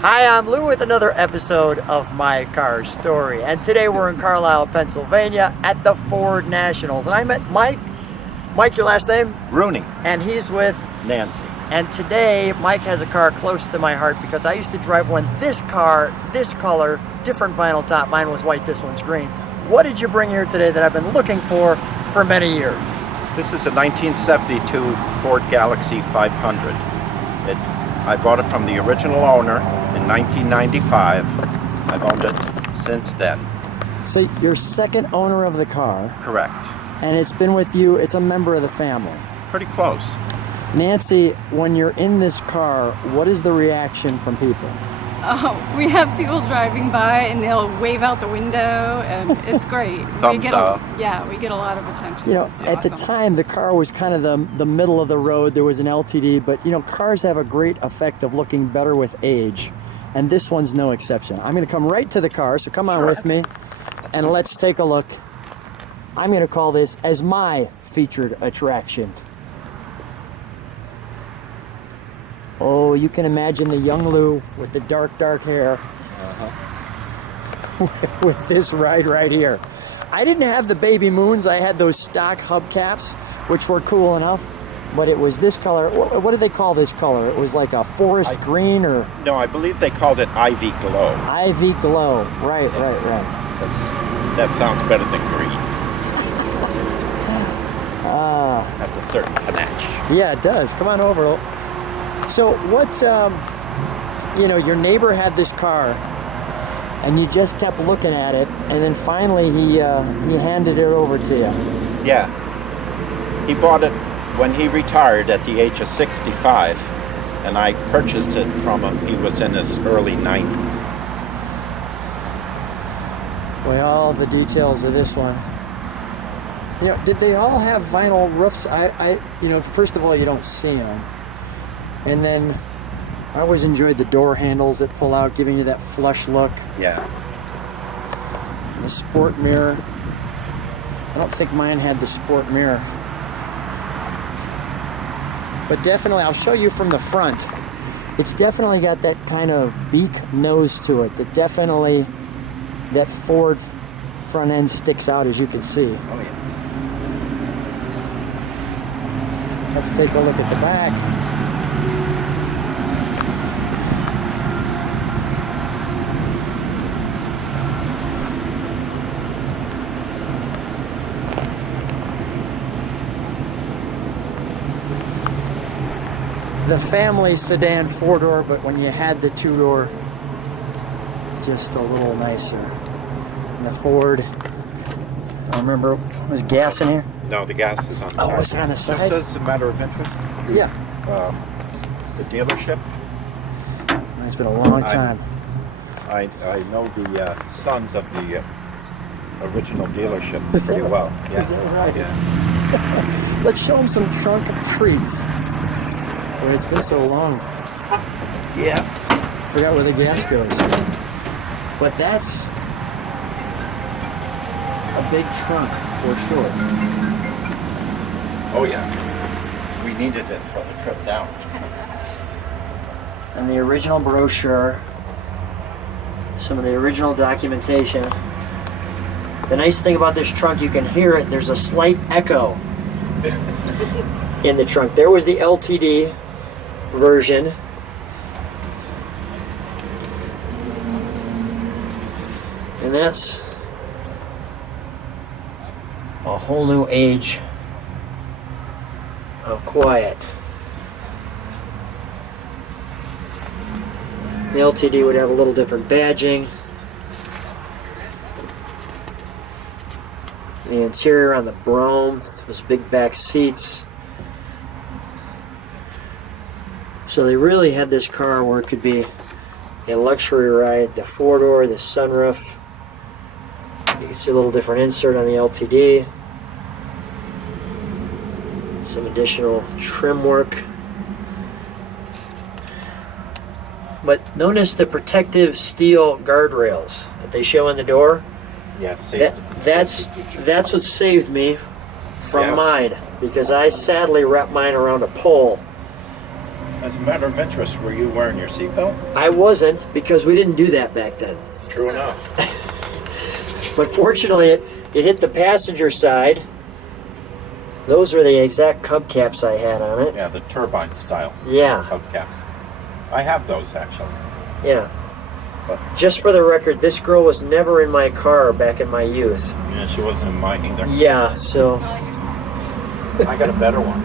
Hi, I'm Lou with another episode of My Car Story. And today we're in Carlisle, Pennsylvania at the Ford Nationals. And I met Mike. Mike, your last name? Rooney. And he's with Nancy. And today Mike has a car close to my heart because I used to drive one this car, this color, different vinyl top. Mine was white, this one's green. What did you bring here today that I've been looking for many years? This is a 1972 Ford Galaxie 500. I bought it from the original owner in 1995. I've owned it since then. So you're second owner of the car. Correct. And it's been with you, it's a member of the family. Pretty close. Nancy, when you're in this car, what is the reaction from people? We have people driving by and they'll wave out the window, and it's great. Thumbs up. We get a lot of attention. You know, It's at the awesome. time, the car was kind of the middle of the road. There was an LTD, but you know, cars have a great effect of looking better with age, and this one's no exception. I'm going to come right to the car, so come on with me, and let's take a look. I'm going to call this as my featured attraction. Oh, you can imagine the young Lou with the dark hair with this ride right here. I didn't have the baby moons. I had those stock hubcaps, which were cool enough, but it was this color. What did they call this color? It was like a forest green or? No, I believe they called it Ivy Glow. Ivy glow. Right. That sounds better than green. Has a certain panache. Yeah, it does. Come on over. So what, you know, your neighbor had this car and you just kept looking at it, and then finally he handed it over to you. Yeah. He bought it when he retired at the age of 65, and I purchased it from him. He was in his early 90s. Well, all the details of this one. You know, did they all have vinyl roofs? You know, first of all, you don't see them. And then I always enjoyed the door handles that pull out, giving you that flush look. Yeah. The sport mirror. I don't think mine had the sport mirror. But definitely, I'll show you from the front. It's definitely got that kind of beak nose to it. That Ford front end sticks out, as you can see. Oh, yeah. Let's take a look at the back. The family sedan four-door, but when you had the two-door, just a little nicer. And the Ford, I remember, was gas in here? No, the gas is on the side. Oh, is it on the side? Just as a matter of interest. Yeah. The dealership. It's been a long time. I know the sons of the original dealership Is pretty that- well. Yeah. Is that right? Yeah. Let's show them some trunk treats. Boy, it's been so long. Yeah. Forgot where the gas goes. But that's a big trunk for sure. Oh yeah. We needed it for the trip down. And the original brochure, some of the original documentation. The nice thing about this trunk, you can hear it, there's a slight echo in the trunk. There was the LTD version. And that's a whole new age of quiet. The LTD would have a little different badging. The interior on the Brougham, those big back seats. So they really had this car where it could be a luxury ride. The four-door, the sunroof. You can see a little different insert on the LTD. Some additional trim work. But notice the protective steel guardrails that they show on the door. Yes. That's what saved me from mine, because I sadly wrapped mine around a pole As a matter of interest, were you wearing your seatbelt? I wasn't, because we didn't do that back then. True enough. But fortunately, it hit the passenger side. Those were the exact hubcaps I had on it. Yeah, the turbine style Yeah, hubcaps. I have those actually. yeah. But Just for the record, this girl was never in my car back in my youth. yeah, she wasn't in mine either. Yeah, so I got a better one.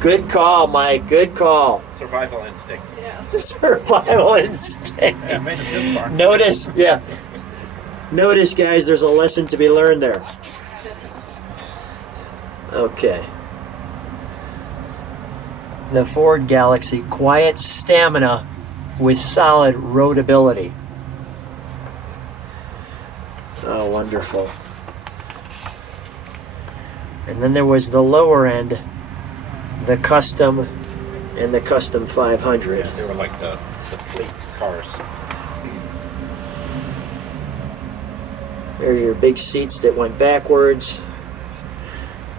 good call, Mike. Good call. Survival instinct. Survival instinct. Yeah, made it this far. Notice, yeah. Notice, guys, there's a lesson to be learned there. Okay. The Ford Galaxie, quiet stamina with solid roadability. Oh, wonderful. And then there was the lower end, the Custom and the Custom 500. Yeah, they were like the fleet cars. There's your big seats that went backwards.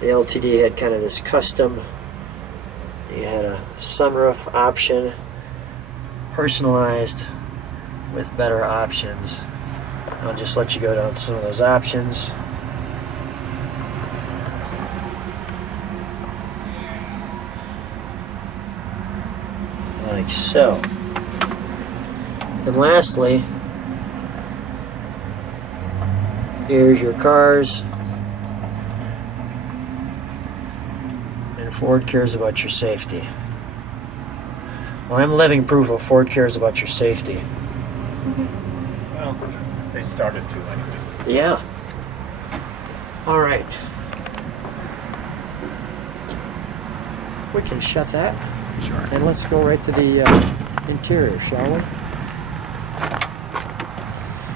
The LTD had kind of this custom. You had a sunroof option, personalized with better options. I'll just let you go down to some of those options. Like so. And lastly, here's your cars. And Ford cares about your safety. Well, I'm living proof of Ford cares about your safety. Well, they started to anyway. Yeah. All right. We can shut that. Sure. And let's go right to the interior, shall we?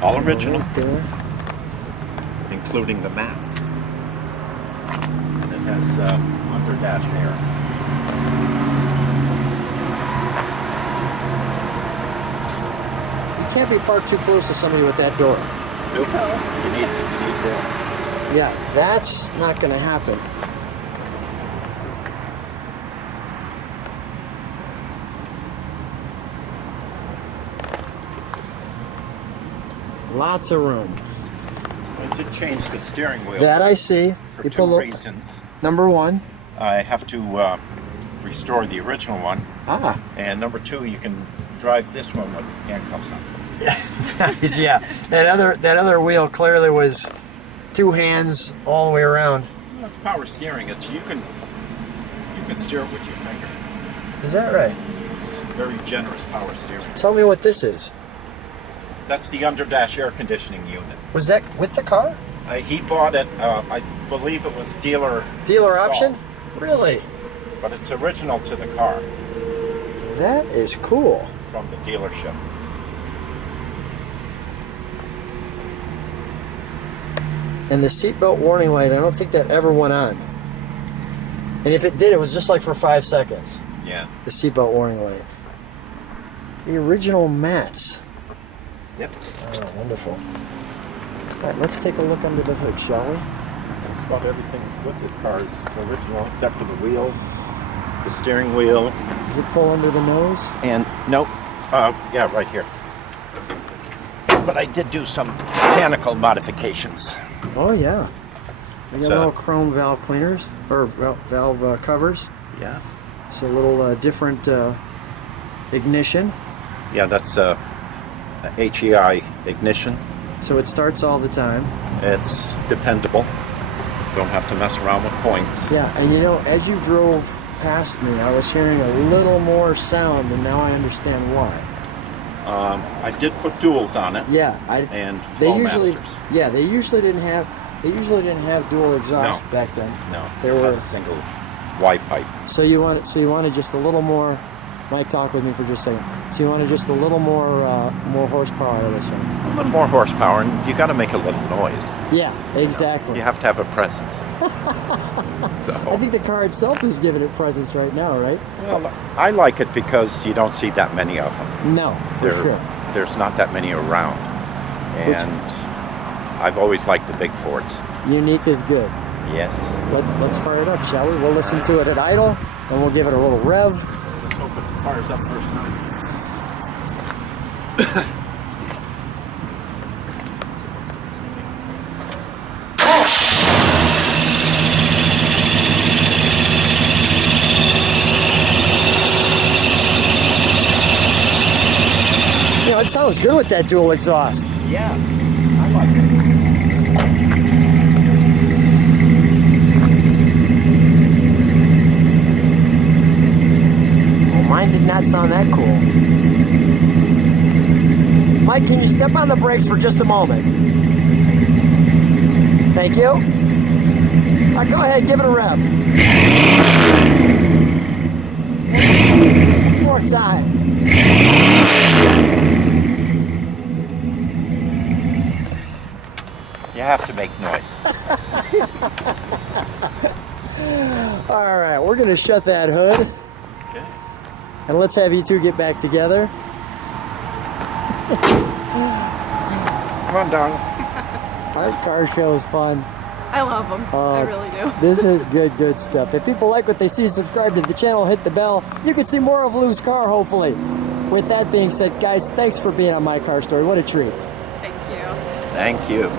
All original, Right there. including the mats. And it has under dash air. You can't be parked too close to somebody with that door. Nope. You need room. Yeah, that's not going to happen. Lots of room. I did change the steering wheel That I see. for You two pull up reasons. number one. I have to restore the original one, Ah. and number two, you can drive this one with handcuffs on. Nice, yeah. That other wheel clearly was two hands all the way around. Well, it's power steering. You can steer it with your finger. Is that right? It's very generous power steering. Tell me what this is. That's the under dash air conditioning unit. Was that with the car? He bought it. I believe it was dealer Dealer installed, option? Really? but it's original to the car That is cool. from the dealership. And the seatbelt warning light, I don't think that ever went on. And if it did, it was just like for 5 seconds. Yeah. The seatbelt warning light. The original mats. Yep. Oh, wonderful. All right, let's take a look under the hood, shall we? Just about everything with this car is original except for the wheels, the steering wheel, Does it pull under the nose? and nope. Yeah, right here. But I did do some mechanical modifications. Oh, yeah. We got So- little chrome valve cleaners, or valve covers. Yeah. It's a little different ignition. Yeah, that's a HEI ignition. So it starts all the time. It's dependable. Don't have to mess around with points. Yeah, and you know, as you drove past me, I was hearing a little more sound, and now I understand why. I did put duals on it. Yeah, And they flow usually, masters. yeah, they usually didn't have dual exhaust No. back then. No, They it were- had a single Y pipe. So you wanted just a little more. Mike, talk with me for just a second. So you wanted just a little more horsepower out of this one. A little more horsepower, and you got to make a little noise. Yeah, exactly. You have to have a presence. I So, think the car itself is giving it presence right now, right? well, I like it because you don't see that many of them. No, for sure. There's not that many around, and I've always liked the big Fords. Unique is good. Yes. Let's fire it up, shall we? We'll listen to it at idle, and we'll give it a little rev. Let's hope it cars up first time. You know, it sounds good with that dual exhaust. Yeah, I like it. Well, mine did not sound that cool. Mike, can you step on the brakes for just a moment? Thank you. All right, go ahead, give it a rev. One more time. You have to make noise. All right, we're gonna shut that hood. Okay. And let's have you two get back together. Come on, darling. Our car show is fun. I love them. I really do. This is good stuff. If people like what they see, subscribe to the channel, hit the bell. You can see more of Lou's car, hopefully. With that being said, guys, thanks for being on My Car Story. What a treat. Thank you. Thank you.